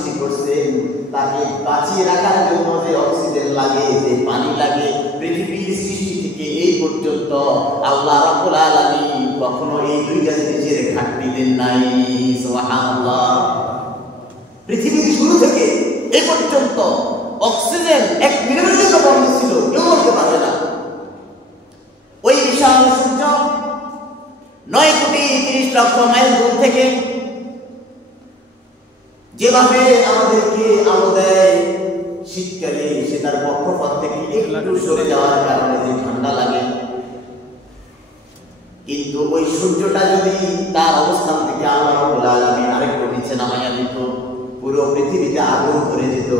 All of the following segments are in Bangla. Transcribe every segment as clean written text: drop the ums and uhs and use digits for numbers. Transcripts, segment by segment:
সৃষ্টি করছেন, তাকে বাঁচিয়ে রাখার জন্য যে অক্সিজেন লাগে, যে পানি লাগে, পৃথিবীর সৃষ্টি থেকে এই পর্যন্ত আল্লাহ রাব্বুল আলামিন কখনো এই দুইটা জিনিসের ঘাটতি দেন নাই। সুবহানাল্লাহ। পৃথিবীর শুরু থেকে এই পর্যন্ত অক্সিজেন 1 মিনিটের জন্য বন্ধ ছিল, কেউ বলতে পারবে না। ওই বিশাল সূর্য 9,30,00,000 মাইল দূর থেকে যেভাবে আমাদেরকে আলো দেয়, শীতকালে সে তার কক্ষপথ থেকে একটু সরে যাওয়ার কারণে যে ঠান্ডা লাগে, কিন্তু ওই সূর্যটা যদি তার অবস্থান থেকে আল্লাহ রাব্বুল আলামিন আরেকটু নিচে নামাইয়া দিত, পুরো পৃথিবীতে আগুন ধরে যেত।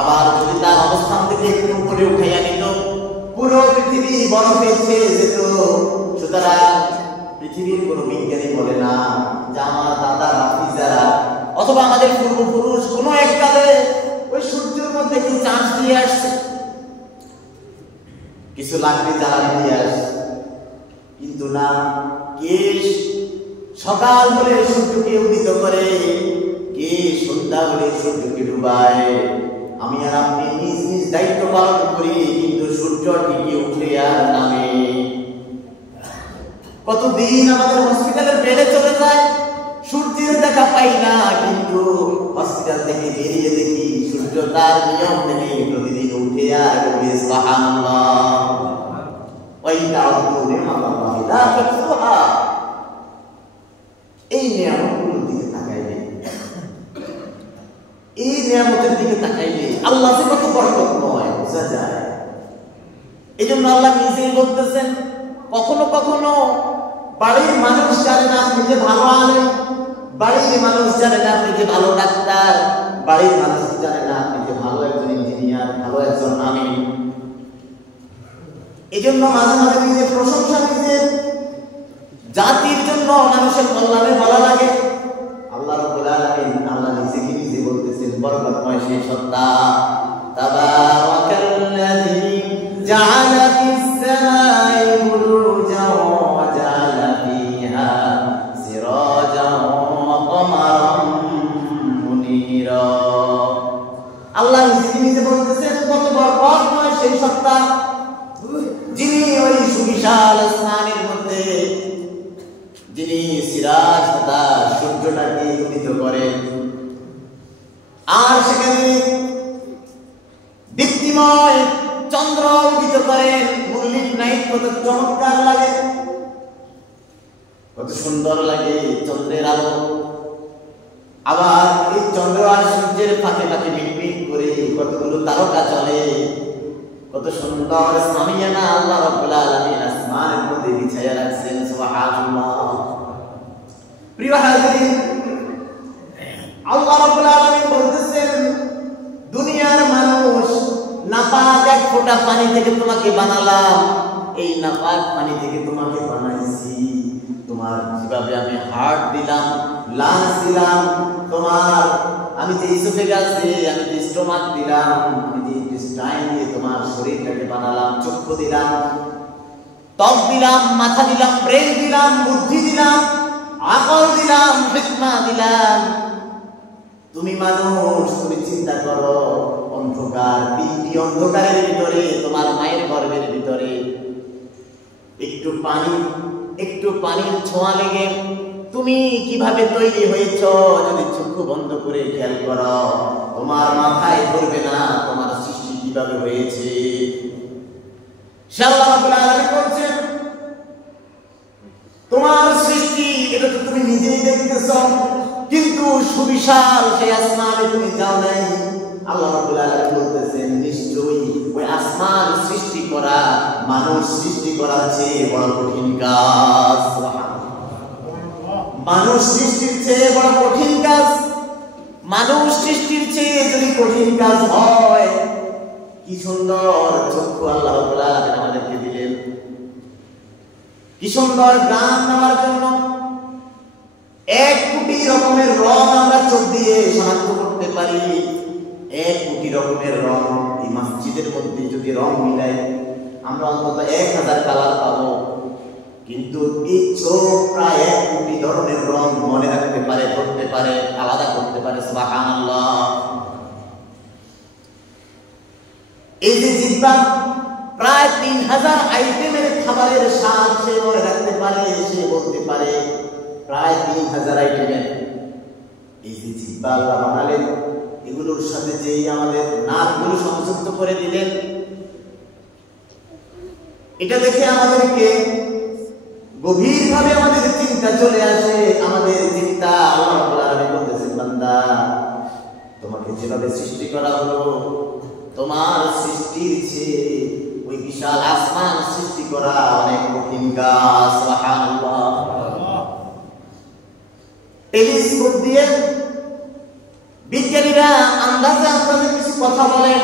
আবার যদি তার অবস্থান থেকে একটু উপরে উঠাইয়া নিত, পুরো পৃথিবী বরফে ছেয়ে যেত। সুতরাং পৃথিবীর কোনো বিজ্ঞানী বলে না যে আমার দাদা হাফিজারা অথবা আমাদের পূর্বপুরুষ কোনো এককালে ওই সূর্যের মধ্যে কি চান্স দিয়ে আসছে, কিছু লাকড়ি জ্বালানি দিয়ে আসছে। কিন্তু না, কে সকাল হলে সূর্যকে উদিত করে, কে সন্ধ্যা হলে সূর্যকে ডুবায়। আমি আর আপনি নিজ নিজ দায়িত্ব পালন করি, কিন্তু সূর্য ঠিকই উঠে আর নামে। কতদিন আমাদের হসপিটালের বেডে চলে যায়, সূর্যের দেখা পাই না, কিন্তু হসপিটাল থেকে বেরিয়ে দেখি সূর্য তার নিয়ম মেনে প্রতিদিন উঠে আর ডুবে। সুবহানাল্লাহ। ওই তাআউযু নি'মাতাল্লাহি লা তুহসুহা। এই নিয়ামতগুলোর দিকে তাকাইলে, এই নিয়ামতের দিকে তাকাইলে আল্লাহ যে কত বরকতময় বোঝা যায়। এই জন্য আল্লাহ নিজেই বলতেছেন, কখনো কখনো বাড়ির মানুষ জানে না আপনি যে ভালো আলেম, বাড়ির মানুষ জানে না আপনি যে ভালো ডাক্তার, বাড়ির মানুষ জানে না আপনি যে ভালো একজন ইঞ্জিনিয়ার, ভালো একজন আমিন। এই জন্য মাঝে মাঝে নিজের প্রশংসা, নিজের জাতির জন্য মানুষের কল্যাণে ভালো লাগে। আল্লাহ রাব্বুল আলামিন আল্লাহ নিজেকে নিজে বলতেছেন, বরকতময় সেই সত্তা। তাবারাকাল্লাযী জাআলা ফিস সামাই বুরুজান ওয়া জাআলা ফিহা সিরাজান ওয়া কমারান মুনীরা। আল্লাহ নিজেকে নিজে বলতেছেন, কত বরকতময় সেই সত্তা যিনি ওই সুবিশাল আসমানের মধ্যে, যিনি সিরাজ তথা সূর্যটাকে উদিত করেন, আর সেখানে দীপ্তিময় চন্দ্র উদিত করেন। মুনলিপ নাইট কত চমৎকার লাগে, কত সুন্দর লাগে চন্দ্রের আলো। আবার এই চন্দ্র আর সূর্যের ফাঁকে ফাঁকে মিটমিট করে কতগুলো তারকা চলে, কত সুন্দর সামিয়ানা আল্লাহ রাব্বুল আলামিন আসমানের মধ্যে বিছায়া রাখছেন। সুবহানাল্লাহ। প্রিয় হাজিরিন, আল্লাহ রাব্বুল আলামিন বলতেছেন, দুনিয়ার মানুষ নাপাক এক ফোঁটা পানি থেকে তোমাকে বানালাম, এই নাপাক পানি থেকে তোমাকে বানাইছি। তোমার যেভাবে আমি হার্ট দিলাম, লাংস দিলাম, তোমার আমি যে ইসোফেগাস দিয়ে, আমি যে স্টোমাক দিলাম, আমি যে ইন্টেস্টাইন দিয়ে তোমার শরীরটাকে বানালাম, চক্ষু দিলাম, ত্বক দিলাম, মাথা দিলাম, ব্রেন দিলাম, বুদ্ধি দিলাম, আকল দিলাম, হিকমা দিলাম। তুমি মানুষ, তুমি চিন্তা করো, অন্ধকার, তিনটি অন্ধকারের ভিতরে, তোমার মায়ের গর্ভের ভিতরে একটু পানির ছোঁয়া লেগে তুমি কিভাবে তৈরি হয়েছ, যদি চক্ষু বন্ধ করে খেয়াল করো, তোমার মাথায় ধরবে না তোমার সৃষ্টি কিভাবে হয়েছে। আল্লাহ রাব্বুল আলামিন বলছেন, তোমার সৃষ্টি এটা তো তুমি নিজেই দেখতেছ, কিন্তু সুবিশাল সেই আসমানে তুমি যাও নাই। আল্লাহ রাব্বুল আলামিন বলতেছেন, নিশ্চয়ই ওই আসমান সৃষ্টি করা মানুষ সৃষ্টি করার চেয়ে বড় কঠিন কাজ। মানুষ সৃষ্টির চেয়ে বড় কঠিন কাজ। মানুষ সৃষ্টির চেয়ে যদি কঠিন কাজ হয়, কি সুন্দর চক্ষু আল্লাহ রাব্বুল আলামিন আমাদেরকে দিলেন, কি সুন্দর গান নেওয়ার জন্য। 1 কোটি রকমের রং আমরা চোখ দিয়ে শনাক্ত করতে পারি। 1 কোটি রকমের রং। এই মসজিদের মধ্যে যদি রং মিলাই, আমরা অন্তত 1000 কালার পাবো। কিন্তু এই চোখ প্রায় 1 কোটি ধরনের রং মনে রাখতে পারে, ধরতে পারে, আলাদা করতে পারে। সুবহানাল্লাহ। এই যে জিহ্বা প্রায় 3000 আইটেমের খাবারের স্বাদ সে মনে রাখতে পারে, সে বলতে পারে প্রায় 3000 আইটেমের। এই যে জিহ্বা আল্লাহ বানালেন, এগুলোর সাথে যে আমাদের নাকগুলো সংযুক্ত করে দিলেন, এটা দেখে আমাদেরকে গভীরভাবে আমাদের চিন্তা চলে আসে। আমাদের চিন্তা আল্লাহ রাব্বুল আলামিন বলতেছেন, বান্দা তোমাকে যেভাবে সৃষ্টি করা হলো, তোমার সৃষ্টির চেয়ে ওই বিশাল আসমান সৃষ্টি করা অনেক কঠিন কাজ। সুবহানাল্লাহ। টেলিস্কোপ দিয়ে বিজ্ঞানীরা আন্দাজে আন্দাজে কিছু কথা বলেন,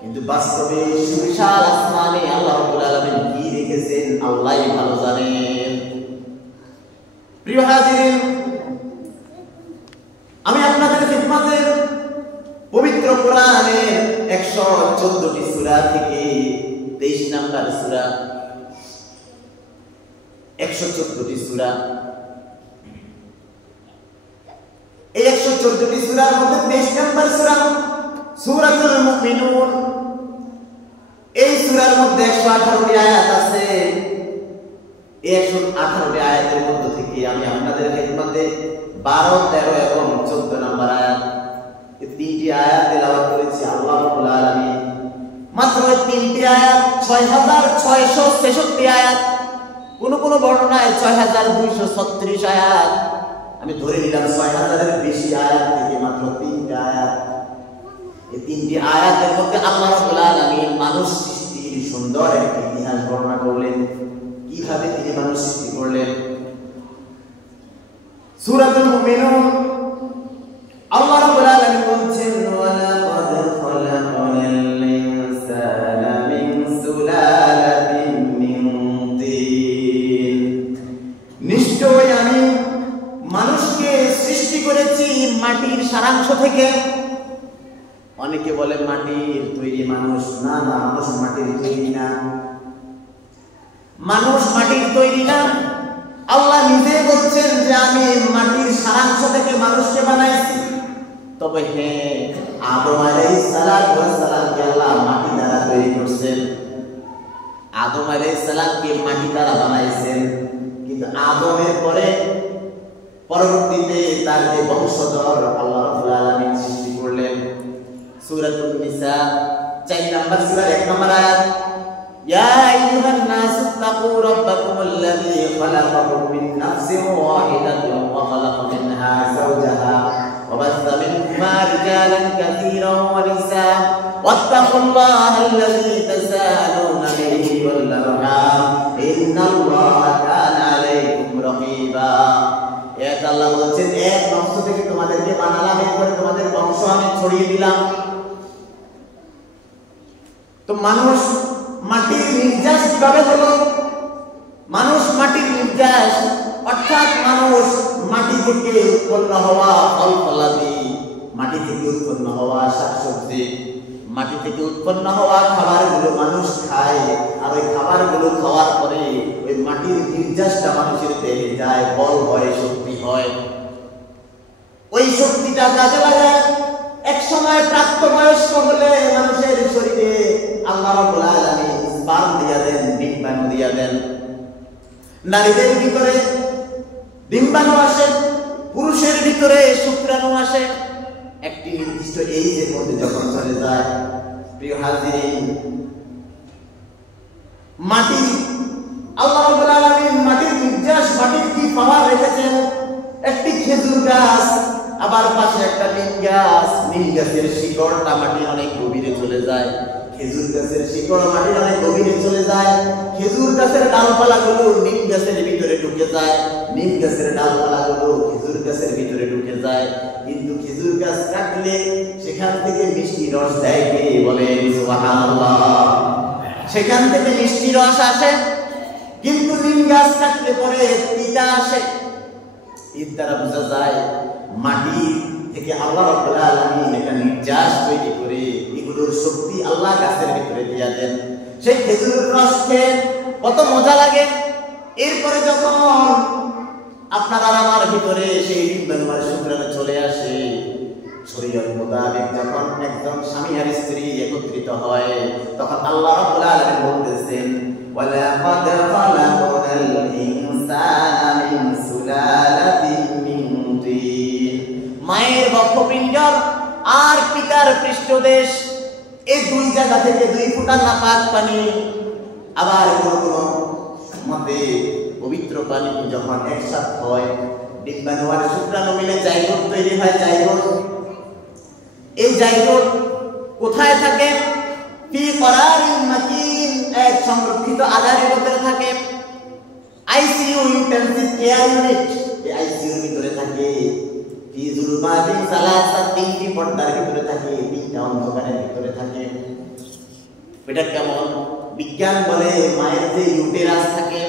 কিন্তু বাস্তবে বিশাল আসমানে আল্লাহ রাব্বুল আলামিন কি রেখেছেন আল্লাহই ভালো জানেন। প্রিয় হাজিরিন, আমি আপনাদের খিদমতে পবিত্র কোরআনের 114টি সূরা থেকে 23 নম্বর সূরা, 114টি সূরা, এই 114টি সূরার মধ্যে 23 নম্বর সূরা সূরাতুল মুমিনুন। এই সূরার মধ্যে 118টি আয়াত আছে। এই 118টি আয়াতের মধ্য থেকে আমি আপনাদের খিদমতে 12, 13 এবং 14 নম্বর আয়াত, এই 3টি আয়াত তেলাওয়াত করেছি। আল্লাহ রাব্বুল আলামিন মাত্র 3টি আয়াত 6666 আয়াত, কোন কোন বর্ণনায় 6236 আয়াত, আমি ধরে নিলাম 6000 এর বেশি আয়াত থেকে মাত্র 3টি আয়াত। এই 3টি আয়াতের মধ্যে আল্লাহ রাব্বুল আলামিন মানুষ সৃষ্টির সুন্দর একটি ইতিহাস বর্ণনা করলেন, কিভাবে তিনি মানুষ সৃষ্টি করলেন। সূরাতুল মুমিনুন আল্লাহ রাব্বুল আলামিন বলছেন, ওয়ালাকাদ খালাকনাল ইনসানা মিন সুলালাতিন মিন তিন, নিশ্চয় আমি মানুষকে সৃষ্টি করেছি মাটির সারাংশ থেকে। অনেকে বলে মাটির তৈরি মানুষ, না না, মানুষ মাটির তৈরি না, মানুষ মাটির তৈরি না। আল্লাহ নিজে বলছেন যে আমি মাটির সারাংশ থেকে মানুষকে বানাইছি। তবে হ্যাঁ, আদম আলাইহিস সালামকে আল্লাহ মাটি দ্বারা তৈরি করছেন, আদম আলাইহিস সালামকে মাটি দ্বারা বানাইছেন। কিন্তু আদমের পরে পরবর্তীতে তার যে বংশধর আল্লাহ রাব্বুল আলামিন সৃষ্টি করলেন। সূরাতুন নিসা 4 নম্বর সূরার 1 নম্বর আয়াত, ইয়া আইয়ুহান নাসু তাকু রাব্বাকুমুল্লাযী খালাকাকুম মিন নাফসিন ওয়াহিদাতিন ওয়া খালাকা মিনহা যাওজাহা ওয়া বাসসা মিনহুমা রিজালান কাসীরান ওয়া নিসাআ ওয়াত্তাকুল্লাহাল্লাযী তাসাআলুনা বিহি ওয়াল আরহাম ইন্নাল্লাহা কানা আলাইকুম রাকীবা। এত আল্লাহ বলছেন, এক বংশ থেকে তোমাদেরকে বানালাম, এরপরে তোমাদের বংশ আমি ছড়িয়ে দিলাম। তো মানুষ মাটির নির্যাস কিভাবে হলো? মানুষ মাটির নির্যাস, অর্থাৎ মানুষ মাটি থেকে উৎপন্ন হওয়া ফল ফলাদি, মাটি থেকে উৎপন্ন হওয়া শাকসবজি, মাটি থেকে উৎপন্ন হওয়া খাবারগুলো মানুষ খায়। আর ওই খাবারগুলো খাওয়ার পরে ওই মাটির নির্যাসটা মানুষের দেহে যায়, বল হয়, শক্তি হয়। ওই শক্তিটা কাজে লাগায় এক সময় প্রাপ্তবয়স্ক হলে মানুষের শরীরে আল্লাহ রাব্বুল আলামিন স্পার্ম দিয়া দেন, ডিম্বাণু দিয়া দেন। নারীদের ভিতরে ডিম্বাণু আসে, পুরুষের ভিতরে শুক্রাণু আসে। একটি নির্দিষ্ট এইজের মধ্যে যখন চলে যায়, প্রিয় হাজিরিন, মাটি আল্লাহ রাব্বুল আলামিন মাটির নির্যাস, মাটির কি পাওয়ার রেখেছেন? একটি খেজুর গাছ, আবার পাশে একটা নিম গাছ। নিম গাছের শিকড়টা মাটির অনেক গভীরে চলে যায়, খেজুর গাছের শিকড় মাটির অনেক গভীরে চলে যায়। খেজুর গাছের ডালপালাগুলো নিম গাছের ভিতরে ঢুকে যায়, নিম গাছের ডালপালাগুলো খেজুর গাছের ভিতরে ঢুকে যায়। কিন্তু খেজুর গাছ কাটলে সেখান থেকে মিষ্টি রস দেয় কে? বলেন সুবহানাল্লাহ। সেখান থেকে মিষ্টি রস আসে, কিন্তু নিম গাছ কাটলে পরে তিতা আসে। এর দ্বারা বোঝা যায় মাটি থেকে আল্লাহ রাব্বুল আলামিন একটা নির্যাস তৈরি করে এগুলোর শক্তি আল্লাহ গাছের ভিতরে দিয়া দেন। সেই খেজুরের রস খেয়ে কত মজা লাগে। এরপরে যখন আপনার আর আমার ভিতরে সেই ডিম্বাণুর শুক্রাণু চলে আসে, শরীয়ত মোতাবেক যখন একজন স্বামী আর স্ত্রী একত্রিত হয়, তখন আল্লাহ রাব্বুল আলামিন বলতেছেন, ওয়ালাকাদ খালাকনাল ইনসানা মিন সুলালাতিন মিন তিন। মায়ের বক্ষপিণ্ডর আর পিতার পৃষ্ঠদেশ, এই দুই জায়গা থেকে 2 ফোঁটা নাপাক পানি, আবার কোনো মতে পবিত্র পানি যখন একসাথে হয়, ডিম্বাণু আর শুক্রাণু মিলে জাইগোট তৈরি হয়। জাইগোট, এই জাইগোট কোথায় থাকে? ফি করারিন মাকিন, এক সংরক্ষিত আধারের ভিতরে থাকে। আইসিইউ, ইন্টেনসিভ কেয়ার ইউনিট, এই আইসিইউ এর ভিতরে থাকে। ফি যুলমাতিন সালাসা, 3টি পর্দার ভিতরে থাকে, 3টা অন্ধকারের ভিতরে থাকে। এটা কেমন? বিজ্ঞান বলে মায়ের যে ইউটেরাস থাকে,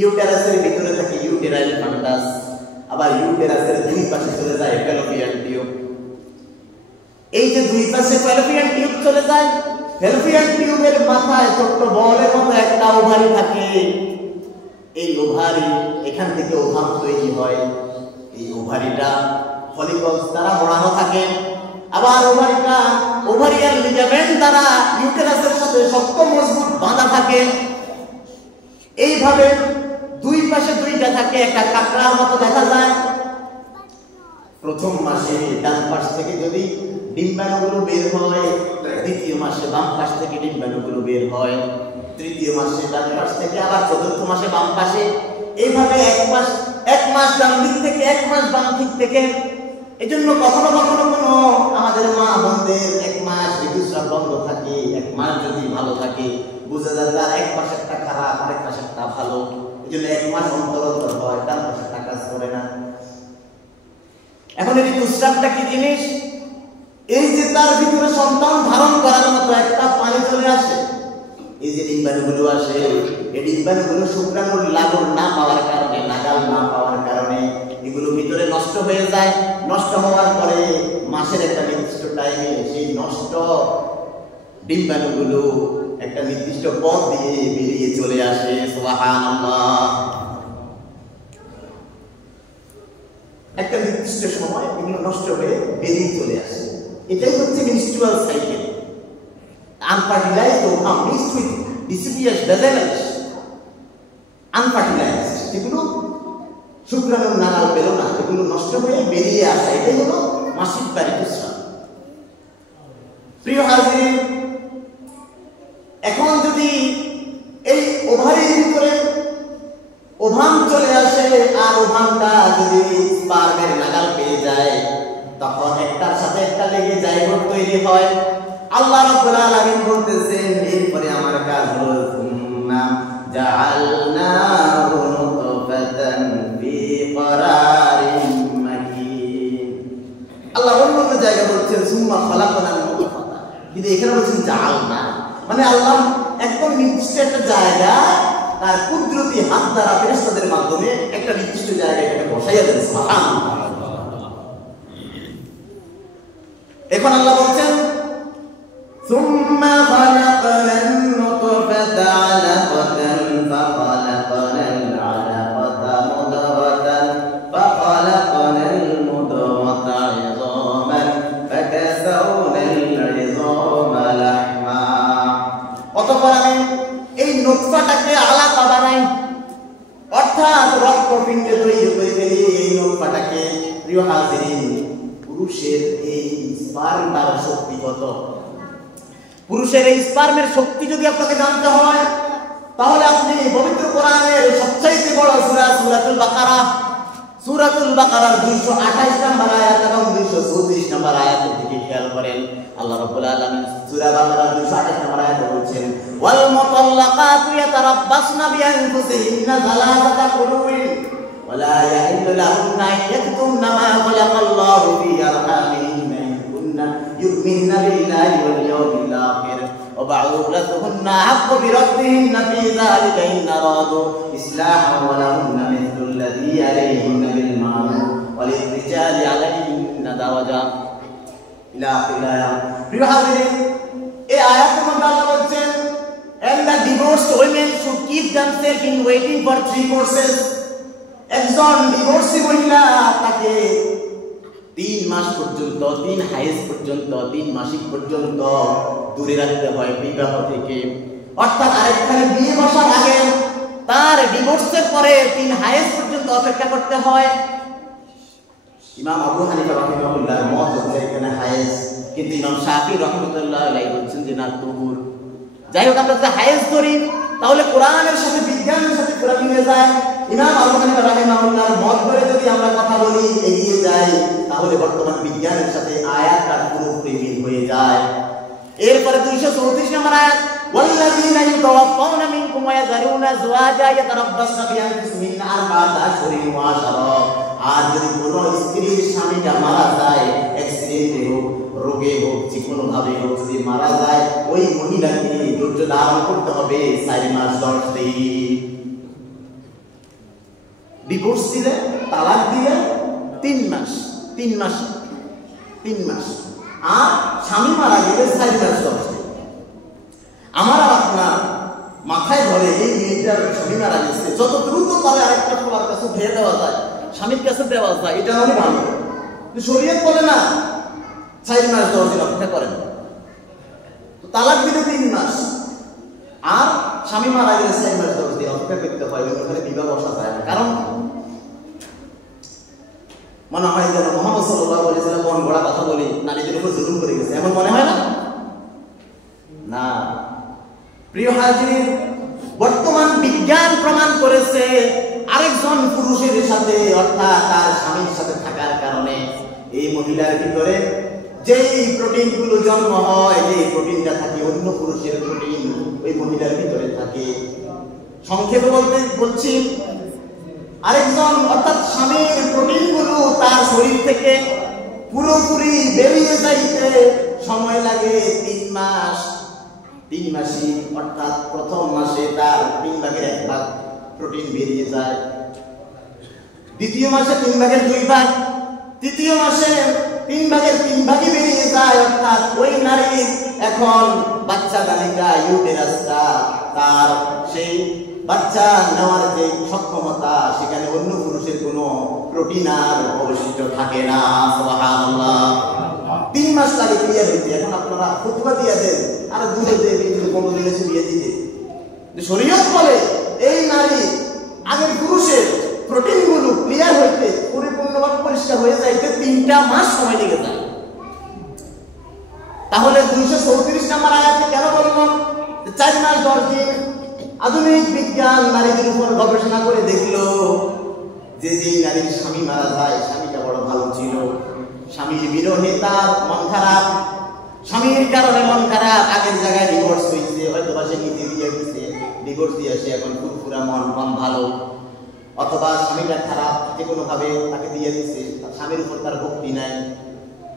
ইউটেরাসের ভিতরে থাকে ইউটেরাইল ফান্ডাস, আবার ইউটেরাসের 2 পাশে চলে যায় ফ্যালোপিয়ান টিউব। এই যে 2 পাশে ফ্যালোপিয়ান টিউব চলে যায়, ফ্যালোপিয়ান টিউবের মাথায় ছোট্ট বলের মতো একটা ওভারি থাকে। এই ওভারি, এখান থেকে ওভাম তৈরি হয়। এই ওভারিটা ফলিকলস দ্বারা মোড়ানো থাকে, আবার ওভারিটা ওভারিয়ান লিগামেন্ট দ্বারা ইউটেরাসের সাথে শক্ত মজবুত বাঁধা থাকে। এইভাবে 2 পাশে 2টা থাকে, একটা কাকড়ার মতো দেখা যায়। প্রথম মাসে ডান পাশ থেকে যদি ডিম্বাণুগুলো বের হয়, দ্বিতীয় মাসে বাম পাশ থেকে ডিম্বাণুগুলো বের হয়, তৃতীয় মাসে ডান পাশ থেকে, আবার চতুর্থ মাসে বাম পাশে। এইভাবে এক মাস ডান দিক থেকে, 1 মাস বাম দিক থেকে। এজন্য কখনো কখনো কোনো আমাদের মা বোনদের 1 মাস ঋতুস্রাব বন্ধ থাকে, 1 মাস যদি ভালো থাকে, বুঝা যায় তার 1 পাশেরটা খারাপ, আরেক পাশেরটা ভালো। এজন্য 1 মাস অন্তর অন্তর হয়, ডান পাশেরটা কাজ করে না। এখন এই ঋতুস্রাবটা কি জিনিস? এই যে তার ভিতরে সন্তান ধারণ করার মতো একটা পানি চলে আসে, এই যে ডিম্বাণুগুলো আসে, এই ডিম্বাণুগুলো শুক্রাণুর লাগর না পাওয়ার কারণে, নাগাল না পাওয়ার কারণে এগুলো ভিতরে নষ্ট হয়ে যায়। নষ্ট হওয়ার পরে মাসের একটা নির্দিষ্ট টাইমে সেই নষ্ট ডিম্বাণুগুলো একটা নির্দিষ্ট পথ দিয়ে বেরিয়ে চলে আসে। সুবহানাল্লাহ। একটা নির্দিষ্ট সময় এগুলো নষ্ট হয়ে বেরিয়ে চলে আসে। এটাই হচ্ছে menstrual cycle. Unfertilised ovum mixed with deciduous vaginas, unfertilised, যেগুলো শুক্রাণুর নাগাল পেল না, এগুলো নষ্ট হয়ে বেরিয়ে আসা, এটাই হলো মাসিক বা ঋতুস্রাব। প্রিয় হাজিরিন, এখন যদি এই ওভারির ভিতরে ওভাম চলে আসে, আর ওভামটা যদি স্পার্মের নাগাল পেয়ে যায়, তখন একটার সাথে একটা লেগে জাইগোট তৈরি হয়। আল্লাহ রাব্বুল আলামিন বলতেছেন, এরপরে আমার কাজ হলো সুম্মা জাআলনাহু নুতফাতান ফি করারিন মাকিন। আল্লাহ অন্য জায়গায় বলছেন সুম্মা খালাকনাল নুতফাতা, কিন্তু এখানে বলছেন জাআলনা, মানে আল্লাহ একদম নির্দিষ্ট একটা জায়গা তার কুদরতি হাত দ্বারা ফেরেশতাদের মাধ্যমে একটা নির্দিষ্ট জায়গায় এটাকে বসাইয়া দেন। সুবহানাল্লাহ। এখন আল্লাহ বলছেন সুম্মা খালাকনান নুতফাতা আলাকাতান ফাখালাকনাল আলাকাতা মুদগাতান ফাখালাকনাল মুদগাতা ইযামান ফাকাসাওনাল ইযামা লাহমা। অতঃপর আমি এই নুতফাটাকে আলাকা বানাই, অর্থাৎ রক্তপিণ্ড তৈরি করে ফেলি। এই নুতফাটাকে, প্রিয় হাজিরিন, পুরুষের এই স্পার্মের শক্তি কত? পুরুষের এই স্পার্মের শক্তি যদি আপনাকে জানতে হয়, তাহলে আপনি পবিত্র কোরআনের সবচেয়ে বড় সূরা সূরাতুল বাকারা, সূরাতুল বাকারার 228 নম্বর আয়াত এবং 234 নম্বর আয়াতের দিকে খেয়াল করেন। আল্লাহ রাব্বুল আলামিন সূরা বাকারার 228 নম্বর আয়াতে বলছেন, ওয়াল মুতাল্লাকাতু ইয়াতারাব্বাসনা বিআনফুসিহিন্না সালাসাতা কুরুইন ওয়া লা ইয়াহিল্লু লাহুন্না আন ইয়াকতুমনা মা খালাকাল্লাহু ফি আরহামিহিন্না ইন কুন্না يؤمنن بالله واليوم الآخر وبعولتهن أحق بردهن في ذلك إن أرادوا إصلاحا ولهن مثل الذي عليهن بالمعروف وللرجال عليهن درجة إلى آخر الآية. প্রিয় হাজিরিন, এই আয়াতের মধ্যে আল্লাহ বলছেন And the divorced women should keep themselves in waiting for 3 courses. একজন ডিভোর্সি মহিলা তাকে 3 মাস পর্যন্ত, 3 হাইজ পর্যন্ত, 3 মাসিক পর্যন্ত দূরে রাখতে হয় বিবাহ থেকে। অর্থাৎ আরেকখানে বিয়ে বসার আগে তার ডিভোর্সের পরে 3 হাইজ পর্যন্ত অপেক্ষা করতে হয়। ইমাম আবু হানিফা রাহিমাহুল্লাহর মত হচ্ছে এখানে হাইজ, কিন্তু ইমাম শাফি রাহমাতুল্লাহ আলাইহি বলছেন যে না, তুহুর। যাই হোক, আমরা যদি হাইজ ধরি তাহলে কোরআনের সাথে বিজ্ঞানের সাথে পুরো মিলে যায়। ইমাম আবু হানিফা রাহিমাহুল্লাহর মত ধরে যদি আমরা কথা বলি, এগিয়ে যাই, তাহলে বর্তমান বিজ্ঞানের সাথে আয়াতটার পুরোপুরি মিল হয়ে যায়। এরপরে 234 নম্বর আয়াত, ওয়াল্লাযীনা ইউতাওয়াফাউনা মিনকুম ওয়া ইয়াযারুনা আযওয়াজা ইয়াতারাব্বাসনা বিআনফুসিহিন্না আরবাআতা আশহুরিন ওয়া আশরা। আর যদি কোনো স্ত্রীর স্বামীটা মারা যায়, অ্যাক্সিডেন্টে হোক, রোগে হোক, যে কোনো ভাবে হোক, যদি মারা যায়, ওই মহিলাকে ধৈর্য ধারণ করতে হবে 4 মাস 10 দিন। ডিভোর্স দিলে, তালাক দিলে 3 মাস, 3 মাস, 3 মাস। আর স্বামী মারা গেলে 4 মাস 10 দিন। আমার আর আপনার মাথায় ধরে এই মেয়েটার স্বামী মারা গেছে, যত দ্রুত তাহলে আরেকটা তোমার কাছে ফেলে দেওয়া যায়, স্বামীর কাছে দেওয়া যায়, এটা অনেক ভালো। শরীয়ত বলে না 4 মাস 10 দিন অপেক্ষা করেন। তালাক দিলে 3 মাস, আর স্বামী মারা গেলে 4 মাস 10 দিন অপেক্ষা করতে হয়, ওখানে বিবাহ বসা যায় না। কারণ মনে হয় যেন মুহাম্মদ সাল্লাল্লাহু আলাইহি ওয়াসাল্লাম কোন বড় কথা বলে নারীদের উপর জুলুম করে গেছে, এমন মনে হয় না? না প্রিয় হাজির, বর্তমান বিজ্ঞান প্রমাণ করেছে আরেকজন পুরুষের সাথে, অর্থাৎ তার স্বামীর সাথে থাকার কারণে এই মহিলার ভিতরে যেই প্রোটিনগুলো জন্ম হয়, যে প্রোটিনটা থাকে অন্য পুরুষের প্রোটিন ওই মহিলার ভিতরে থাকে। সংক্ষেপে বলছি, আরেকজন অর্থাৎ স্বামীর প্রোটিনগুলো তার শরীর থেকে পুরোপুরি বেরিয়ে যাইতে সময় লাগে 3 মাস। 3 মাসে, অর্থাৎ প্রথম মাসে তার 3 ভাগের 1 ভাগ প্রোটিন বেরিয়ে যায়, দ্বিতীয় মাসে 3 ভাগের 2 ভাগ, তৃতীয় মাসে 3 ভাগের 3 ভাগই বেরিয়ে যায়। অর্থাৎ ওই নারীর এখন বাচ্চা দানিকা, ইউটেরাসটা, তার সেই বাচ্চা নেওয়ার যে সক্ষমতা, সেখানে অন্য পুরুষের কোনো প্রোটিন আর অবশিষ্ট থাকে না। সুবহানাল্লাহ। 3 মাস লাগে ক্লিয়ার হইতে। এখন আপনারা ফুটবা দিয়ে দেন, আর দূরে দিয়ে 15 দিনে বিয়ে দিতে। শরীয়ত বলে এই নারী আগের পুরুষের প্রোটিনগুলো ক্লিয়ার হইতে, পরিপূর্ণভাবে পরিষ্কার হয়ে যাইতে 3টা মাস সময় লেগে যায়। তাহলে 234 নম্বর আয়াতে কেন বললাম 4 মাস 10 দিন? আধুনিক বিজ্ঞান নারীদের উপর গবেষণা করে দেখলো যে নারীর স্বামী মারা যায়, স্বামীটা বড় ভালো ছিল, স্বামীর বিরহে তার মন খারাপ, স্বামীর কারণে মন খারাপ, আগের জায়গায় ডিভোর্স হয়েছে, হয়তো বা সে নিজে দিয়ে দিচ্ছে, ডিভোর্স দিয়ে আসে এখন পুরো মন ভালো, অথবা স্বামীটা খারাপ, যে কোনো ভাবে তাকে দিয়ে দিচ্ছে, স্বামীর উপর তার ভক্তি নাই,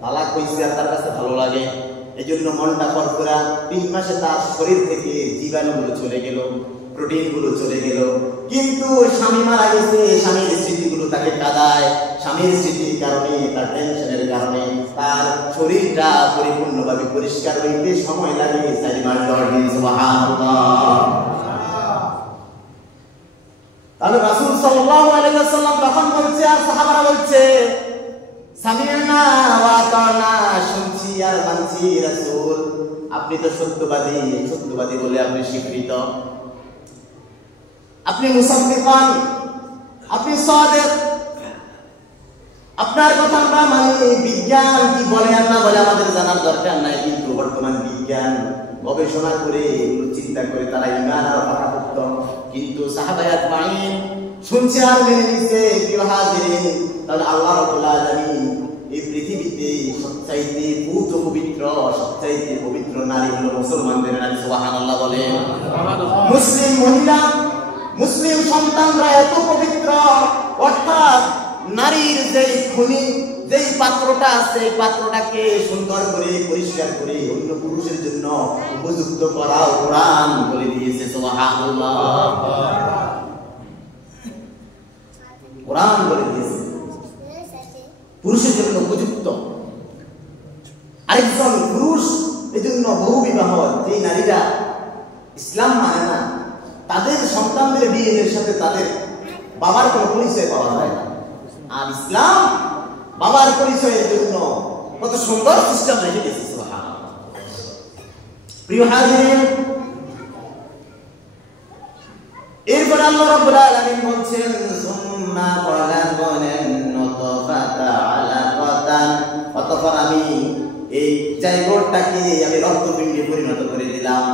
তালাক হয়েছে আর তার কাছে ভালো লাগে, এই জন্য মনটা ফরফরা। 3 মাসে তার শরীর থেকে জীবাণুগুলো চলে গেল, প্রোটিনগুলো চলে গেল, কিন্তু স্বামী মারা গেছে, স্বামীর স্মৃতিগুলো তাকে কাঁদায়, স্বামীর স্মৃতির কারণে, তার টেনশনের কারণে তার শরীরটা পরিপূর্ণভাবে পরিষ্কার হইতে সময় লাগে 4 মাস 10 দিন। সুবহানাল্লাহ। তাহলে রাসূল সাল্লাল্লাহু আলাইহি ওয়াসাল্লাম তখন বলছে, আর সাহাবারা বলছে, সামি'না ওয়া আতা'না, শুনছি আর মানছি রাসূল, আপনি তো সত্যবাদী, সত্যবাদী বলে আপনি স্বীকৃত, আপনি মুসাদ্দিকান, আপনি সাদিক, আপনার কথা আমরা মানি। বিজ্ঞান কি বলে আর না বলে আমাদের জানার দরকার নাই, কিন্তু বর্তমান বিজ্ঞান গবেষণা করে, চিন্তা করে তারা ঈমান আর পাকাপোক্ত। কিন্তু সাহাবায়ে আজমাইন শুনছে আর মেনে নিছে। প্রিয় হাজিরিন, তাহলে আল্লাহ রাব্বুল আলামিন এই পৃথিবীতে সবচাইতে পবিত্র, সবচাইতে পবিত্র নারী হলো মুসলমানদের নারী। সুবহানাল্লাহ বলে। মুসলিম মহিলা, মুসলিম সন্তানরা এত পবিত্র, অর্থাৎ নারীর যেই খনি, যেই পাত্রটা আছে, পাত্রটাকে সুন্দর করে পরিষ্কার করে অন্য পুরুষের জন্য উপযুক্ত করা কোরআন বলে দিয়েছে। সুবহানাল্লাহ। কোরআন বলে দিয়েছে পুরুষের জন্য উপযুক্ত। আরেকজন পুরুষ এই জন্য বহু বিবাহ, যে নারীরা ইসলাম মানে না, তাদের সন্তানদের বিয়ের সাথে তাদের বাবার কোনো পরিচয় পাওয়া যায় না। আর ইসলাম বাবার পরিচয়ের জন্য কত সুন্দর সিস্টেম রেখে দিয়েছে। সুবহানাল্লাহ। প্রিয় হাজিরিন, এরপর আল্লাহ রাব্বুল আলামিন বলছেন সুম্মা খলাকনান নুতফাতা আলাকাতান, অতঃপর আমি এই জায়গাটাকে আমি রক্তপিণ্ডে পরিণত করে দিলাম।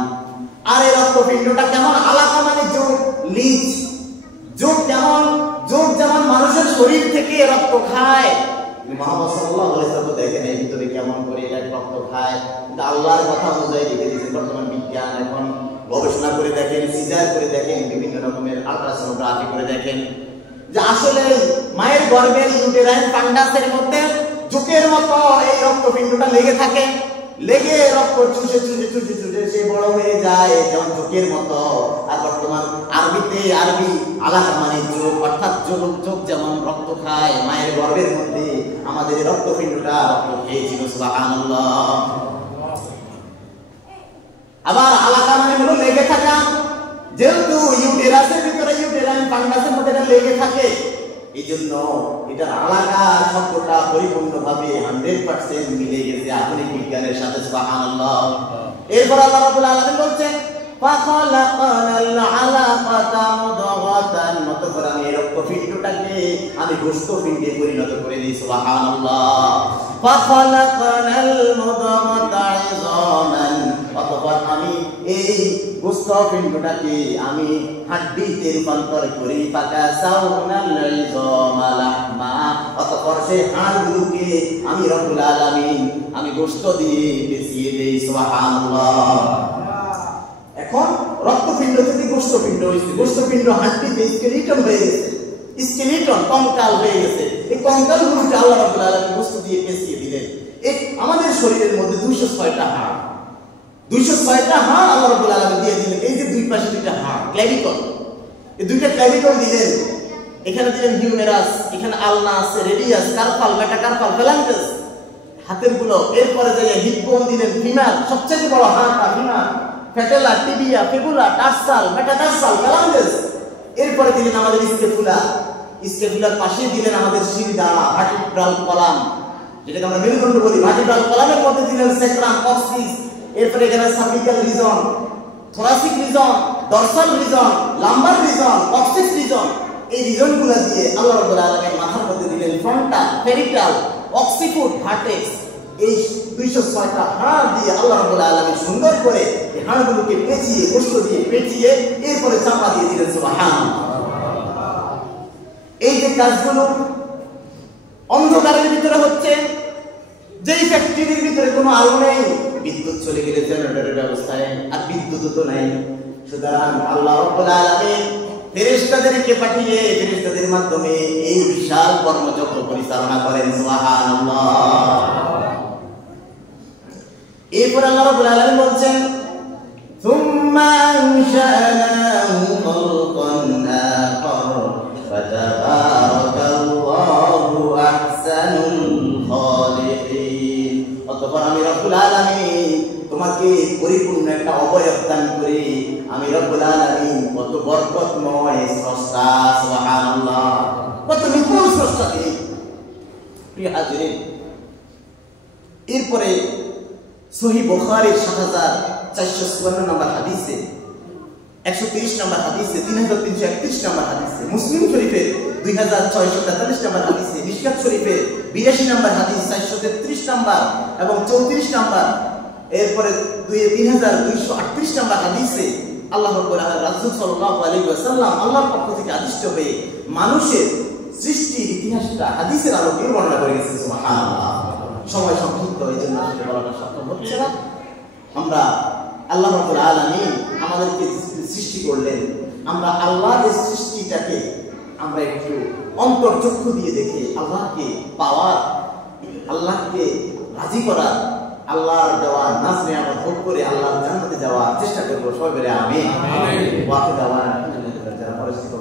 আর এই রক্তপিণ্ডটা কেমন? আলাকা মানে যোগ, লিজ। যোগ যেমন মানুষের শরীর থেকে রক্ত খায়, মুহাম্মদ সাল্লাল্লাহু আলাইহি ওয়াসাল্লাম দেখেন এর ভিতরে কেমন করে এটা রক্ত খায়। কিন্তু আল্লাহর কথা অনুযায়ী রেখে দিয়েছে। বর্তমান বিজ্ঞান এখন গবেষণা করে দেখেন, সিজার করে দেখেন, বিভিন্ন রকমের আল্ট্রাসোনোগ্রাফি করে দেখেন যে আসলে মায়ের গর্ভের ইউটেরাইন ফান্ডাসের মধ্যে জোকের মতো এই রক্তপিণ্ডটা লেগে থাকে। লেগে রক্ত চুষে সে বড় হয়ে যায় যেমন জোকের মতো। আর বর্তমান আরবি আলাকা মানে যোগ, অর্থাৎ যোগ যেমন রক্ত খায়, মায়ের গর্ভের মধ্যে আমাদের রক্তপিণ্ডটা রক্ত খেয়েছিল। সুবহানাল্লাহ। আবার আলাকা মানে হলো লেগে থাকা। যেহেতু ইউটেরাসের ভিতরে ইউটেরাইন ফান্ডাসের মধ্যে এটা লেগে থাকে, এই জন্য এটার আলাকা শব্দটা পরিপূর্ণভাবে 100% মিলে গেছে আধুনিক বিজ্ঞানের সাথে। সুবহানাল্লাহ। এরপর আল্লাহ রাব্বুল আলামিন বলছেন ফাখালাকানাল আলাকাতা মুদগাতান, অতঃপর আমি রক্তপিণ্ডটাকে আমি গোশতপিণ্ডে পরিণত করে দিই। সুবহানাল্লাহ। ফাখালাকানাল মুদগাতা ইযামান, অতঃপর আমি এই গোশতপিণ্ডটাকে আমি হাড্ডিতে রূপান্তর করি। ফাকাসাউনাল ইযামা লাহমা, অতঃপর সেই হাড়গুলোকে আমি রব্বুল আলামিন আমি গোশত দিয়ে পেঁচিয়ে দেই। সুবহানাল্লাহ। এখন রক্তপিণ্ড থেকে গোশতপিণ্ড হয়েছে, গোশতপিণ্ড হাড্ডিতে স্কেলিটন হয়ে গেছে, স্কেলিটন কঙ্কাল হয়ে গেছে। এই কঙ্কালগুলোকে আল্লাহ রাব্বুল আলামিন গোশত দিয়ে পেঁচিয়ে দিলেন। এই আমাদের শরীরের মধ্যে 206টা হাড়, 206টা হাড় আল্লাহ রাব্বুল আলামিন দিয়ে দিলেন। এই যে দুই পাশে দুইটা হাড়, ক্ল্যাভিকল, এই দুইটা ক্ল্যাভিকল দিলেন। এখানে দিলেন হিউমেরাস, এখানে আলনা আছে, রেডিয়াস, কার্পাল, মেটাকার্পাল, ফ্যালাঙ্গাস, হাতের গুলো। এরপরে যে হিপ বোন দিলেন, ফিমার, সবচেয়ে বড় হাড়টা ফিমার, ফেটেলা, টিবিয়া, ফিবুলা, টার্সাল, মেটাটার্সাল, ফ্যালাঙ্গাস। এরপরে দিলেন আমাদের স্কেপুলা, স্কেপুলার পাশে দিলেন আমাদের শিরদাঁড়া, ভার্টিব্রাল কলাম, যেটাকে আমরা মেরুদণ্ড বলি। ভার্টিব্রাল কলামের মধ্যে দিলেন স্যাক্রাম, কক্সিস। এরপরে এখানে cervical reason, thoracic reason, dorsal reason, lumber reason, coccyx reason. এই রিজনগুলো দিয়ে আল্লাহ রাব্বুল আলামিন মাথার মধ্যে দিলেন ফ্রন্টাল, পেরিটাল, অক্সিফুট, ভার্টেক্স। এই 206টা হাড় দিয়ে আল্লাহ রাব্বুল আলামিন সুন্দর করে এই হাড়গুলোকে পেঁচিয়ে, গোশত দিয়ে পেঁচিয়ে এরপরে চাপা দিয়ে দিলেন। সুবহানাল্লাহ। এই যে কাজগুলো অন্ধকারের ভিতরে হচ্ছে, যেই ফ্যাক্টরির ভিতরে কোনো আলো নেই, বিদ্যুৎ চলে গেলে জেনারেটরের ব্যবস্থায়, আর বিদ্যুৎ তো নাই। সুতরাং আল্লাহ রাব্বুল আলামিন ফেরেশতাদেরকে পাঠিয়ে ফেরেশতাদের মাধ্যমে এই বিশাল কর্মচক্র পরিচালনা করেন। সুবহানাল্লাহ। এরপর আল্লাহ রাব্বুল আলামিন বলছেন সুম্মা আনশানাহু খালকান আখার ফাতাবারাকাল্লাহু আহসানুল খালিকিন, অতঃপর আমি রব্বুল আলামিন তোমাকে পরিপূর্ণ একটা অবয়ব দান করি। আমি রব্বুল আলামিন কত বরকতময় স্রষ্টা। সুবহানাল্লাহ। কত নিপুণ স্রষ্টা তিনি। প্রিয় হাজিরিন, এরপরে সহিহ বুখারীর ৭৪৫৪ নম্বর হাদিসে, ১৩০ নম্বর হাদিসে, ৩৩৩১ নম্বর হাদিসে, মুসলিম শরীফের ২৬৪৩ নম্বর হাদিসে, মিশকাত শরীফের ৮২ নম্বর হাদিস, ৪৩৩ নম্বর এবং ৩৪ নম্বর, এরপরে ৩২৩৮ নম্বর হাদিসে আল্লাহ রাসূল সাল্লাল্লাহু আলাইহি ওয়াসাল্লাম আল্লাহর পক্ষ থেকে আদিষ্ট হয়ে মানুষের সৃষ্টির ইতিহাসটা হাদিসের আলোকে বর্ণনা করে গেছেন। সুবহানাল্লাহ। সময় সংক্ষিপ্ত, এই জন্য আসলে বলাটা সক্ষম হচ্ছে না। আমরা আল্লাহ রাব্বুল আলামিন আমাদেরকে সৃষ্টি করলেন, আমরা আল্লাহর সৃষ্টিটাকে আমরা একটু অন্তর্চক্ষু দিয়ে দেখে আল্লাহকে পাওয়ার, আল্লাহকে রাজি করার, আল্লাহর দেওয়া নাজ নিয়ামত ভোগ করে আল্লাহর জান্নাতে যাওয়ার চেষ্টা করবো। সবাই বলে আমিন। ওয়াকিদাওয়ানা আলহামদুলিল্লাহ। যারা পরিস্থিতি